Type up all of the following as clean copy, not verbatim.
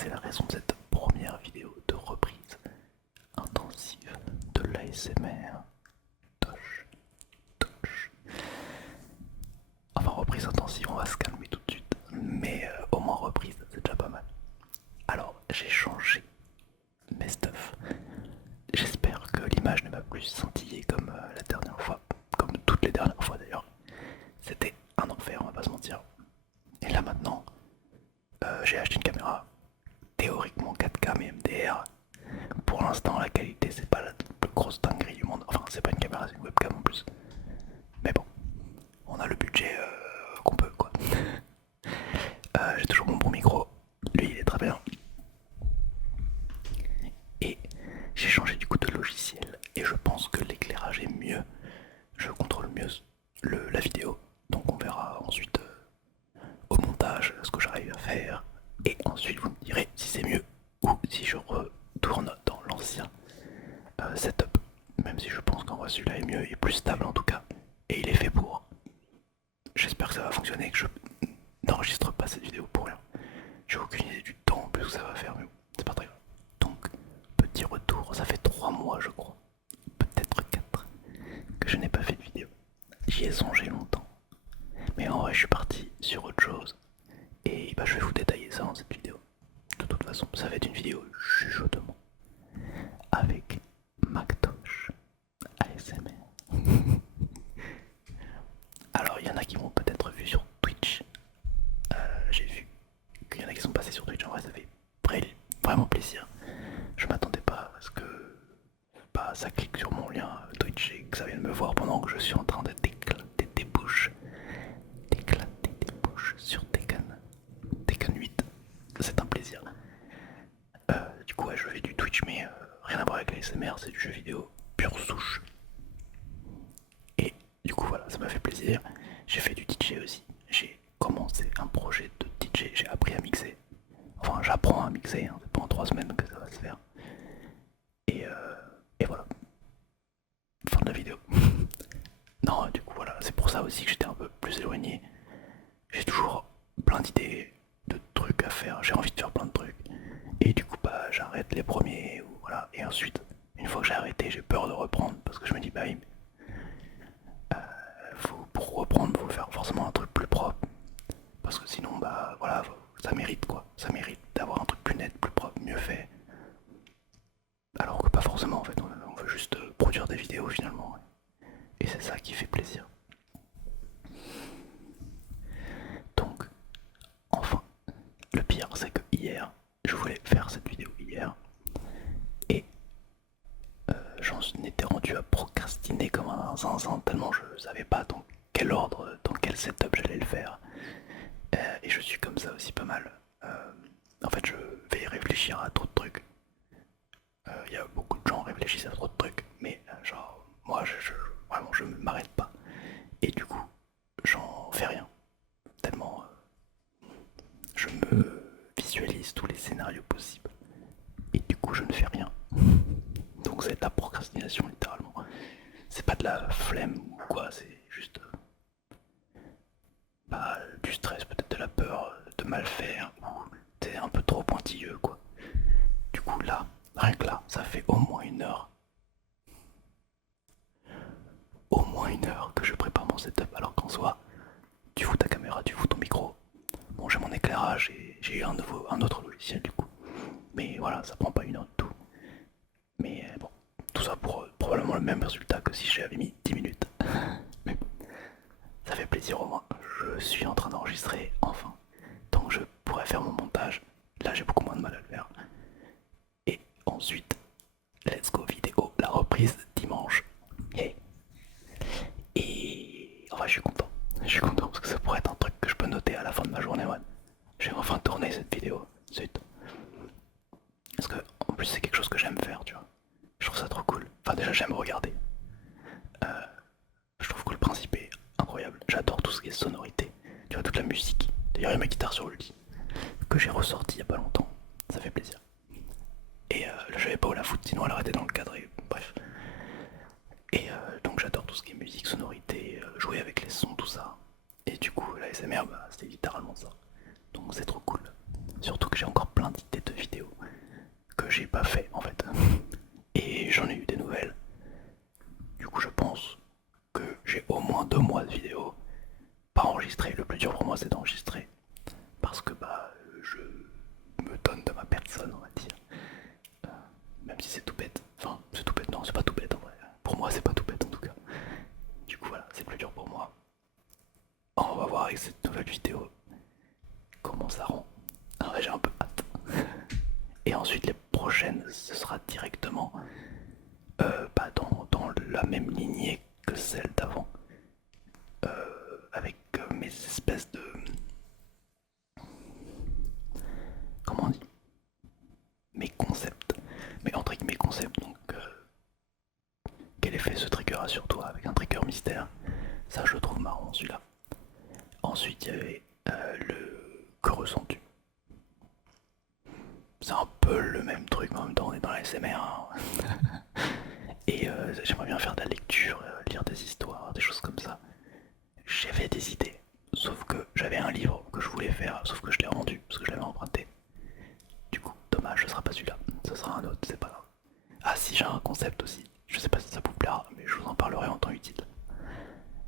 c'est la raison de cette première vidéo de reprise intensive de l'ASMR. Toche, toche. Enfin, reprise intensive, on va se calmer tout de suite. Mais au moins reprise, c'est déjà pas mal. Alors, j'ai changé mes stuff. J'espère que l'image ne m'a plus scintillé comme la dernière fois. Comme toutes les dernières fois d'ailleurs. C'était un enfer, on va pas se mentir. Et là maintenant, j'ai acheté une caméra théoriquement 4K mais MDR. Pour l'instant, la qualité, c'est pas la plus grosse dinguerie du monde. Enfin, c'est pas une caméra, c'est une webcam en plus. Mais bon, on a le budget qu'on peut, quoi. J'ai toujours mon bon micro. Lui, il est très bien. Et j'ai changé du coup de logiciel. Et je pense que l'éclairage est mieux. Je contrôle mieux la vidéo. Donc on verra ensuite au montage ce que j'arrive à faire. Et ensuite, vous me direz si c'est mieux ou si je retourne dans l'ancien setup. Même si je pense qu'en vrai celui-là est mieux et plus stable en tout cas. Et il est fait pour. J'espère que ça va fonctionner, que je n'enregistre pas cette vidéo pour rien. J'ai aucune idée du temps en plus que ça va faire, mais bon, c'est pas très grave. Donc, petit retour, ça fait 3 mois je crois, peut-être 4, que je n'ai pas fait de vidéo. J'y ai songé longtemps. Mais en vrai je suis parti sur autre chose. Et bah je vais vous détailler ça dans cette vidéo. De toute façon, ça va être une vidéo chuchotement. Avec Mactosh ASMR. Alors il y en a qui m'ont peut-être vu sur Twitch. J'ai vu qu'il y en a qui sont passés sur Twitch. En vrai ça fait vraiment plaisir. Je m'attendais pas à ce que bah, ça clique sur mon lien Twitch et que ça vienne me voir pendant que je suis en train de d'éclater des bouches. D'éclater des bouches sur Tekken. Tekken 8. C'est un plaisir. Du coup ouais, je fais du Twitch mais rien à voir avec les SMR, c'est du jeu vidéo pure souche. Et du coup voilà, ça m'a fait plaisir. J'ai fait du DJ aussi. J'ai commencé un projet de DJ, j'ai appris à mixer. Enfin j'apprends à mixer, hein. C'est pas en 3 semaines que ça va se faire. Et voilà. Fin de la vidéo. Non, du coup voilà, c'est pour ça aussi que j'étais un peu plus éloigné. J'ai toujours plein d'idées, de trucs à faire, j'ai envie de faire plein de trucs. Et du coup bah j'arrête les premiers, ou voilà. Et ensuite, une fois que j'ai arrêté, j'ai peur de reprendre parce que je me dis bah oui, pour reprendre, faut faire forcément un truc plus propre. Parce que sinon bah voilà, ça mérite quoi. Ça mérite d'avoir un truc plus net, plus propre, mieux fait. Alors que pas forcément en fait, on veut juste produire des vidéos finalement. Et c'est ça qui fait plaisir. Donc, enfin, le pire c'est que hier, je voulais faire cette vidéo hier. Et j'en étais rendu à procrastiner comme un zinzin tellement je savais pas dans quel ordre, dans quel setup j'allais le faire. Et je suis comme ça aussi pas mal. En fait, je vais réfléchir à trop de trucs. Il y a beaucoup de gens qui réfléchissent à trop de trucs, mais genre, moi, vraiment, je m'arrête pas. Et du coup, j'en fais rien. Tellement je me visualise tous les scénarios possibles. Et du coup, je ne fais rien. Donc, c'est de la procrastination, littéralement. C'est pas de la flemme ou quoi, c'est juste bah, du stress, peut-être de la peur de mal faire, ou t'es un peu trop pointilleux, quoi. Du coup, là, rien que là, ça fait au moins 1 heure. Au moins 1 heure que je prépare mon setup, alors qu'en soi, tu fous ta caméra, tu fous ton micro. Bon, j'ai mon éclairage et j'ai eu un autre logiciel du coup. Mais voilà, ça prend pas 1 heure de tout. Mais bon, tout ça pour probablement le même résultat que si j'avais mis 10 minutes. Mais bon, ça fait plaisir au moins. Je suis en train d'enregistrer enfin. Donc je pourrais faire mon montage. Là, j'ai beaucoup moins de mal à le faire. Et ensuite, let's go vidéo, la reprise dimanche. Hey. Et enfin, je suis content. Je suis content parce que ça pourrait être un truc que je peux noter à la fin de ma journée. Ouais. J'ai enfin tourné cette vidéo. Zut. Parce que en plus c'est quelque chose que j'aime faire, tu vois. Je trouve ça trop cool. Enfin déjà j'aime regarder. Je trouve que le principe est incroyable. J'adore tout ce qui est sonorité. Tu vois, toute la musique. D'ailleurs il y a ma guitare sur le lit. Que j'ai ressorti il y a pas longtemps. Ça fait plaisir. Et là j'avais pas où la foutre, sinon elle aurait été dans le cadre. Et bref. Et donc j'adore tout ce qui est musique, sonorité, jouer avec les sons, tout ça. Et du coup la SMR, bah, c'est littéralement ça. Donc c'est trop cool. Surtout que j'ai encore plein d'idées de ça rend. Ah ouais, j'ai un peu hâte. Et ensuite les prochaines, ce sera directement dans la même lignée que celle d'avant. Avec mes espèces de... Comment on dit, mes concepts. Mais entre mes concepts, donc quel effet se triggera sur toi avec un trigger mystère. Ça je le trouve marrant celui-là. Ensuite il y avait le que ressens-tu. C'est un peu le même truc, mais en même temps on est dans la SMR. Hein. Et j'aimerais bien faire de la lecture, lire des histoires, des choses comme ça. J'avais des idées, sauf que j'avais un livre que je voulais faire, sauf que je l'ai rendu parce que je l'avais emprunté. Du coup, dommage, ce sera pas celui-là, ce sera un autre, c'est pas grave. Ah si, j'ai un concept aussi, je sais pas si ça vous plaira, mais je vous en parlerai en temps utile.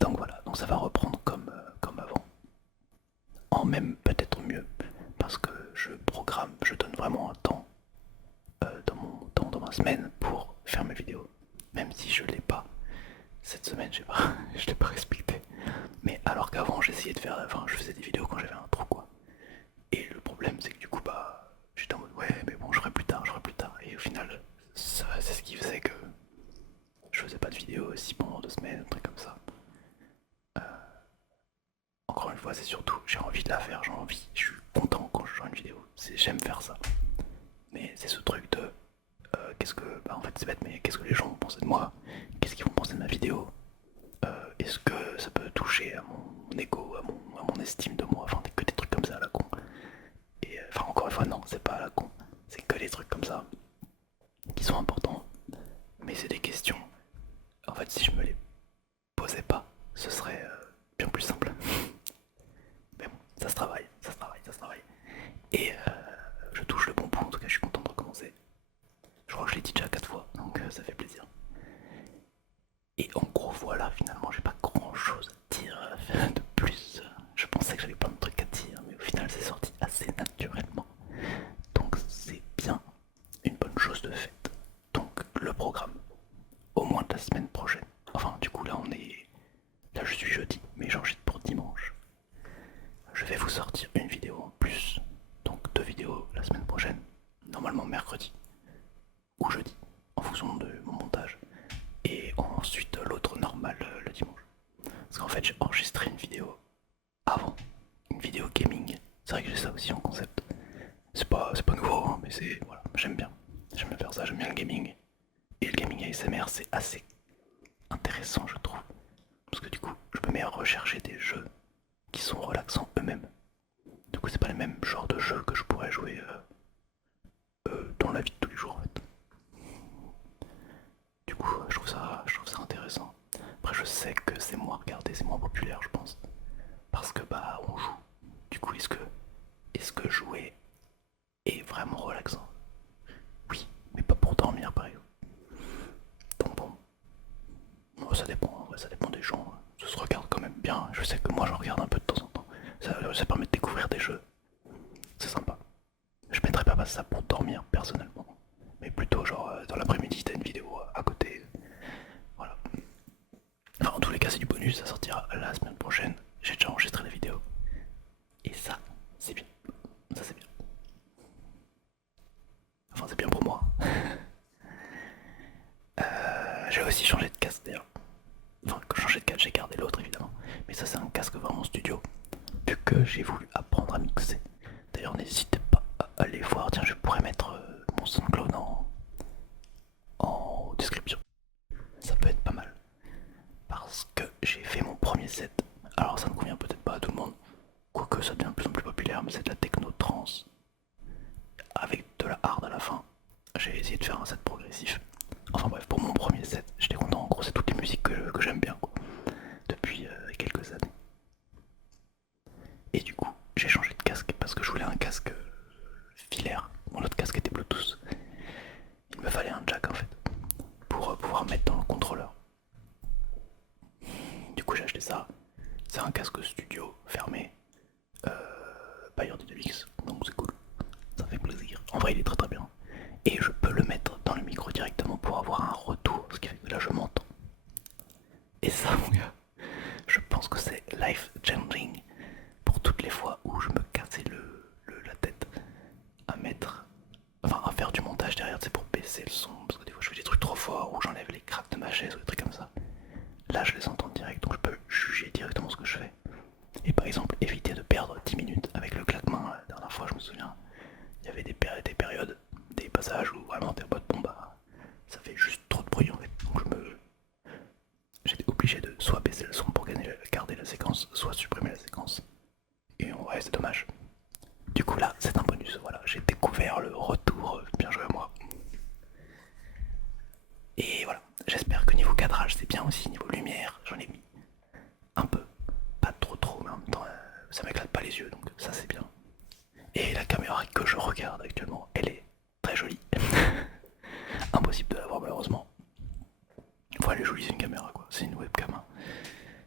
Donc voilà, donc ça va reprendre comme avant. En même peut-être mieux, parce que je programme, je donne vraiment un temps dans mon temps, dans ma semaine pour faire mes vidéos. Même si je l'ai pas, cette semaine, je sais pas, je l'ai pas respecté. Mais alors qu'avant j'essayais de faire, enfin je faisais des vidéos quand j'avais un trou quoi. Et le problème c'est que du coup bah j'étais en mode ouais mais bon je ferai plus tard, je ferai plus tard. Et au final c'est ce qui faisait que je faisais pas de vidéos aussi pendant 2 semaines, un truc comme ça. Encore une fois c'est surtout j'ai envie de la faire, j'ai envie, je suis content quand je joue une vidéo, j'aime faire ça. Mais c'est ce truc de qu'est-ce que, bah en fait c'est bête mais qu'est-ce que les gens vont penser de moi, qu'est-ce qu'ils vont penser de ma vidéo, est-ce que ça peut toucher à mon ego, à mon estime de moi, enfin que des trucs comme ça à la con. Et enfin encore une fois non, c'est pas à la con, c'est que des trucs comme ça qui sont importants, mais c'est des questions. En fait si je me les posais pas, ce serait bien plus simple. Mais bon, ça se travaille, ça se travaille, ça se travaille. Et je touche le bon point, en tout cas je suis content de recommencer. Je crois que je l'ai dit déjà 4 fois, donc ça fait plaisir. Et en gros voilà, finalement j'ai pas grand chose à dire de plus. Je pensais que j'avais plein de trucs à dire, mais au final c'est sorti assez naturellement. Donc c'est bien une bonne chose de faite. Donc le programme, au moins de la semaine prochaine. Enfin du coup là on est... Là je suis jeudi, mais j'enregistre pour dimanche. Je vais vous sortir une vidéo en plus. Donc 2 vidéos la semaine prochaine. Normalement mercredi ou jeudi, en fonction de mon montage. Et ensuite l'autre normal le dimanche. Parce qu'en fait j'ai enregistré une vidéo avant, une vidéo gaming. C'est vrai que j'ai ça aussi en concept. C'est pas nouveau, hein, mais c'est... Voilà, j'aime bien. J'aime bien faire ça, j'aime bien le gaming. Et le gaming ASMR c'est assez intéressant je trouve. Parce que du coup je me mets à rechercher des jeux qui sont relaxants eux-mêmes. Du coup c'est pas le même genre de jeu que je pourrais jouer dans la vie de tous les jours en fait. Du coup je trouve ça intéressant. Après je sais que c'est moins regardé, c'est moins populaire je pense. Parce que bah on joue. Du coup est-ce que jouer est vraiment relaxant? Oui, mais pas pour dormir par exemple. Donc bon, ça dépend, en vrai, ça dépend des gens. Ça se regarde quand même bien. Je sais que moi j'en regarde un peu de temps en temps. Ça permet de découvrir des jeux. C'est sympa. Je mettrais pas ça pour dormir personnellement. Mais plutôt genre dans l'après-midi t'as une vidéo à côté. Voilà. Enfin en tous les cas c'est du bonus, ça sortira la semaine prochaine. J'ai déjà enregistré la vidéo. Et ça, c'est bien. Ça c'est bien. Enfin c'est bien pour moi. J'ai aussi changé de casque d'ailleurs. Enfin quand j'ai changé de casque j'ai gardé l'autre évidemment. Mais ça c'est un casque vraiment studio. Vu que j'ai voulu apprendre à mixer. D'ailleurs n'hésitez pas à aller voir. Tiens je pourrais mettre mon SoundCloud en description. Ça peut être pas mal. Parce que j'ai fait mon premier set. Alors ça ne convient peut-être pas à tout le monde. Quoique ça devient de plus en plus populaire, mais c'est de la techno trance. Avec de la hard à la fin. J'ai essayé de faire un set progressif. Enfin bref, pour mon premier set, j'étais content. En gros c'est toutes les musiques que j'aime bien quoi. Depuis quelques années. Et du coup, j'ai changé de casque parce que je voulais un casque filaire. Mon autre casque était Bluetooth. Il me fallait un jack en fait. Pour pouvoir mettre dans le contrôleur. Du coup j'ai acheté ça. C'est un casque studio fermé. Bayer Dynamics. Donc c'est cool. Ça fait plaisir. En vrai il est très très bien. Et je peux le mettre dans le micro directement pour avoir un retour. Ce qui fait que là je m'entends. Et ça mon gars, je pense que c'est life changing pour toutes les fois où je me cassais baisser le son, parce que des fois je fais des trucs trop forts, ou j'enlève les cracks de ma chaise, ou des trucs comme ça. Là je les entends direct, donc je peux juger directement ce que je fais. Et par exemple, éviter de perdre 10 minutes avec le claquement. La dernière fois, je me souviens, il y avait des périodes, des passages où vraiment t'es en mode bon bah ça fait juste trop de bruit en fait. Donc j'étais obligé de soit baisser le son pour garder la séquence, soit supprimer la séquence. Et en vrai, c'est dommage. Du coup là, c'est un bonus. Voilà, j'ai découvert le retour. Bien joué à moi. Et voilà, j'espère que niveau cadrage c'est bien aussi, niveau lumière, j'en ai mis un peu, pas trop, mais en même temps ça m'éclate pas les yeux, donc ça c'est bien. Et la caméra que je regarde actuellement, elle est très jolie. Impossible de la voir malheureusement. Enfin elle est jolie, c'est une caméra quoi, c'est une webcam. Hein.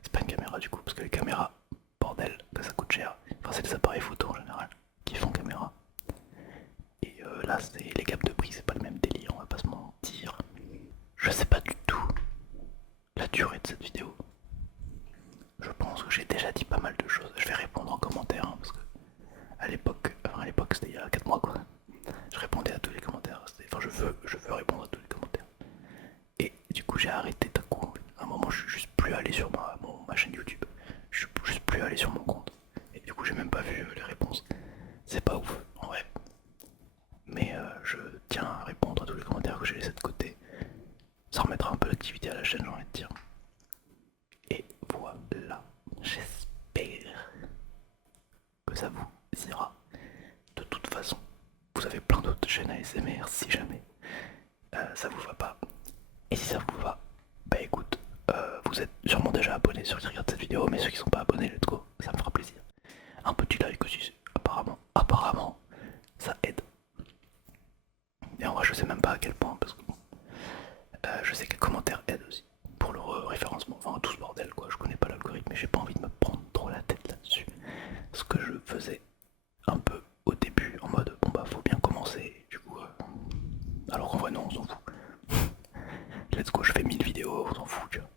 C'est pas une caméra du coup, parce que les caméras, bordel, que ça coûte cher. Enfin c'est des appareils photo en général qui font caméra. Et là c'est les gammes de prix, c'est pas le même délire, on va pas se mentir. Je sais pas du tout la durée de cette vidéo. Je pense que j'ai déjà dit pas mal de choses. Je vais répondre en commentaire hein, parce que à l'époque c'était il y a 4 mois quoi. Je répondais à tous les commentaires. Enfin je veux répondre à tous les commentaires. Et du coup j'ai arrêté d'un coup. À un moment je suis juste plus allé sur ma chaîne YouTube. Je suis juste plus allé sur mon compte. Et du coup j'ai même pas vu les réponses. C'est pas ouf en vrai. Mais je tiens à répondre à tous les commentaires que j'ai laissés de côté. Ça remettra un peu d'activité à la chaîne j'ai envie de dire. Et voilà, j'espère que ça vous ira. De toute façon, vous avez plein d'autres chaînes ASMR si jamais ça vous va pas. Et si ça vous va, bah écoute, vous êtes sûrement déjà abonnés ceux qui regardent cette vidéo, mais ceux qui sont pas abonnés, let's go, ça me fera plaisir. Un petit like aussi, apparemment, ça aide. Et en vrai, je sais même pas à quel point, parce que bon, je sais que les commentaires aident aussi pour le référencement, enfin tout ce bordel quoi. Je connais pas l'algorithme, mais j'ai pas envie de me prendre trop la tête là-dessus. Ce que je faisais un peu au début en mode bon bah faut bien commencer, du coup alors qu'en vrai non on s'en fout. Let's go, je fais 1000 vidéos, on s'en fout tu vois.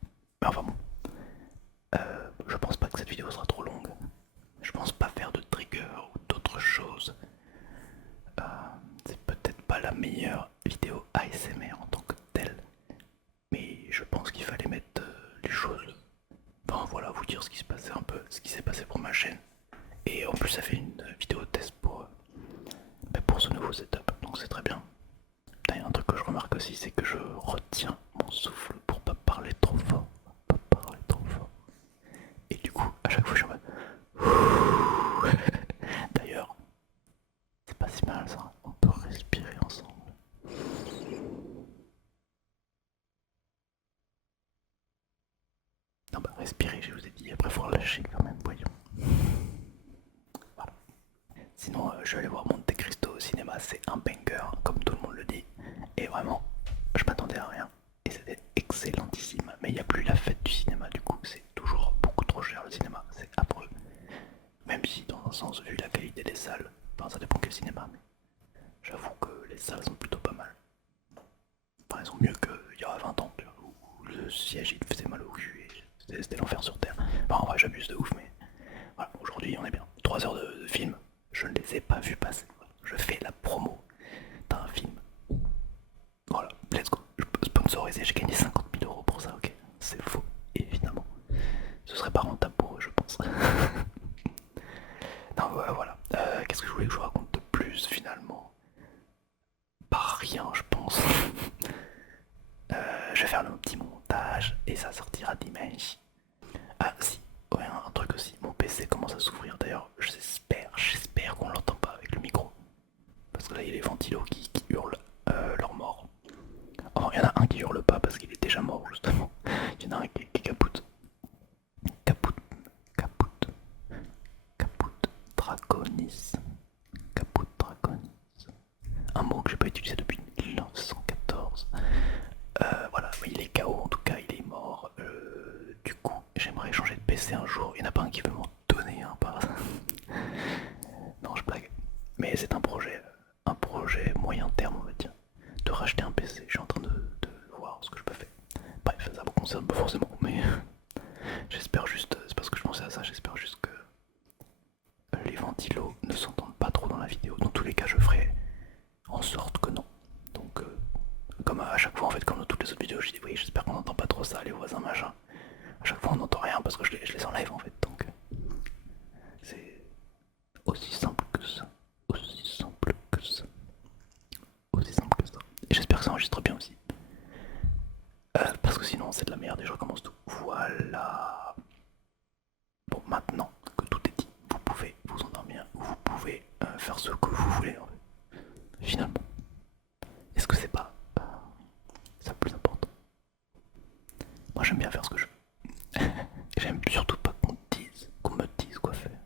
Mais enfin bon, je pense pas que cette vidéo sera trop longue. Je pense pas faire de trigger ou d'autres choses. Euh, c'est peut-être pas la meilleure vidéo ASMR en tant que telle, mais je pense qu'il fallait mettre les choses. Enfin voilà, vous dire ce qui se passait un peu, ce qui s'est passé pour ma chaîne. Et en plus ça fait une vidéo test pour ce nouveau setup, donc c'est très bien. Putain, y a un truc que je remarque aussi, c'est que je retiens mon souffle pour pas parler trop fort. Et du coup, à chaque fois je suis en mode... D'ailleurs, c'est pas si mal ça, on peut respirer ensemble. Non bah respirer, je vous ai dit, après faut relâcher quand même, voyons. Voilà. Sinon, je vais aller voir Monte Cristo au cinéma, c'est un banger, comme tout le monde le dit. Et vraiment, je m'attendais à rien. Et c'était excellentissime. Mais il n'y a plus la fête du cinéma, du coup, c'est toujours beaucoup trop cher le cinéma, c'est affreux. Même si, dans un sens, vu la qualité des salles, enfin ça dépend quel cinéma, mais j'avoue que les salles sont plutôt pas mal. Enfin, elles sont mieux qu'il y a 20 ans, tu vois, où le siège il faisait mal au cul et c'était l'enfer sur terre. Enfin, en vrai, j'abuse de ouf, mais voilà, aujourd'hui on est bien. 3 heures de film, je ne les ai pas vus passer. Je fais la promo d'un film. Voilà, let's go. Je peux sponsoriser, j'ai gagné 50 000 euros pour ça, ok. C'est faux, évidemment. Ce serait pas rentable pour eux, je pense. Non, voilà. Qu'est-ce que je voulais que je vous raconte de plus finalement? Pas rien, je pense. Je vais faire le petit montage et ça sortira dimanche. Ah si, ouais, un truc aussi, mon PC commence à s'ouvrir d'ailleurs, j'espère qu'on l'entend pas avec le micro. Parce que là il y a les ventilos qui hurlent leur mort. Oh, il y en a un qui hurle pas parce qu'il est déjà mort justement. Il y en a un qui capoute. Capoute, capoute, capoute, draconis. Capoute draconis. Un mot que j'ai pas utilisé depuis 1914. Voilà, il est KO en tout cas, il est mort. Du coup, j'aimerais changer de PC un jour. Il n'y en a pas un qui veut m'en donner un par hasard. Non, je blague. Mais c'est un projet moyen terme, on va dire, de racheter un PC. Je suis en train de voir ce que je peux faire. Bref, ça me concerne pas forcément, mais j'espère juste, c'est parce que je pensais à ça, j'espère juste que les ventilos ne s'entendent pas trop dans la vidéo. Dans tous les cas, je ferai en sorte que non. Donc chaque fois en fait comme dans toutes les autres vidéos je dis oui j'espère qu'on n'entend pas trop ça les voisins machin. À chaque fois on n'entend rien parce que je les enlève en fait donc c'est aussi simple que ça. Aussi simple que ça. Aussi simple que ça. Et j'espère que ça enregistre bien aussi. Parce que sinon c'est de la merde et je recommence tout. Voilà. Bon maintenant que tout est dit, vous pouvez vous endormir, vous pouvez faire ce que vous voulez en fait. Finalement. Est-ce que c'est pas ça le plus important? Moi j'aime bien faire ce que je veux. J'aime surtout pas qu'on me dise quoi faire.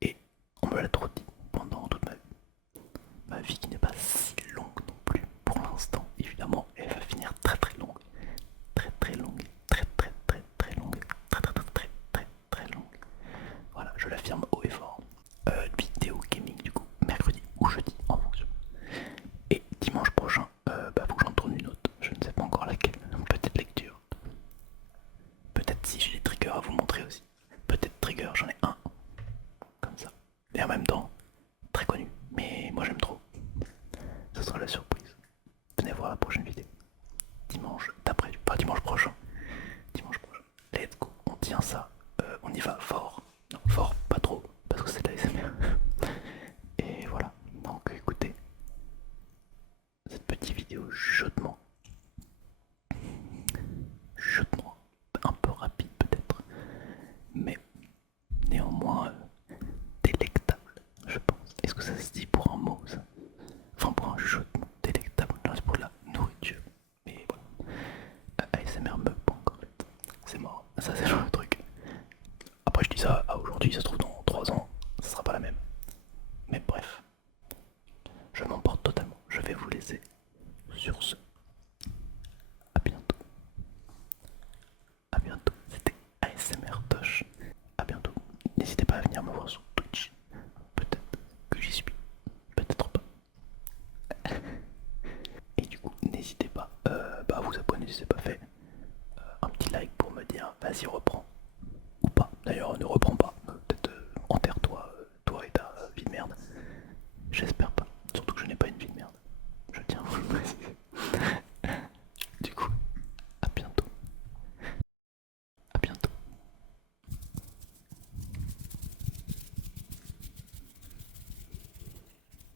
Et on me l'a trop dit pendant toute ma vie. Ma vie qui n'est pas si longue non plus pour l'instant. Évidemment, elle va finir très très longue. Très très longue. Très très très très longue. Très très très très très très longue. Voilà, je l'affirme haut et fort. Vidéo gaming du coup, mercredi ou jeudi en fonction. Et dimanche prochain, faut que j'en tourne une autre. Je ne sais pas encore laquelle. Peut-être lecture. Peut-être si j'ai des triggers à vous montrer aussi. Peut-être trigger, j'en ai un. Comme ça. Et en même temps, très connu. Mais moi j'aime trop. Ce sera la surprise. Venez voir la prochaine vidéo. Dimanche d'après, pas dimanche prochain. Dimanche prochain. Let's go. On tient ça. On y va fort. Non, fort, pas trop. Parce que c'est de la SMR. Et voilà. Donc écoutez. Cette petite vidéo chuchotement. Chuchotement. Un peu rapide peut-être. Mais néanmoins délectable, je pense. Est-ce que ça se dit pour un mot ça? Enfin pour un chuchotement délectable, non c'est pour la nourriture. Mais voilà. ASMR me manque en fait. C'est mort. Ça c'est le genre de truc. Après je dis ça à aujourd'hui, ça se trouve dans 3 ans, ça sera pas la même. Mais bref. Je m'emporte totalement. Je vais vous laisser sur ce. A bientôt. A bientôt. C'était ASMR Tosh. A bientôt. N'hésitez pas à venir me voir sur Twitch. Peut-être que j'y suis. Peut-être pas. Et du coup, n'hésitez pas à vous abonner si c'est pas fait. Un petit like pour me dire vas-y reprends. Ou pas. D'ailleurs ne reprends pas. Peut-être enterre-toi, toi et ta vie de merde. J'espère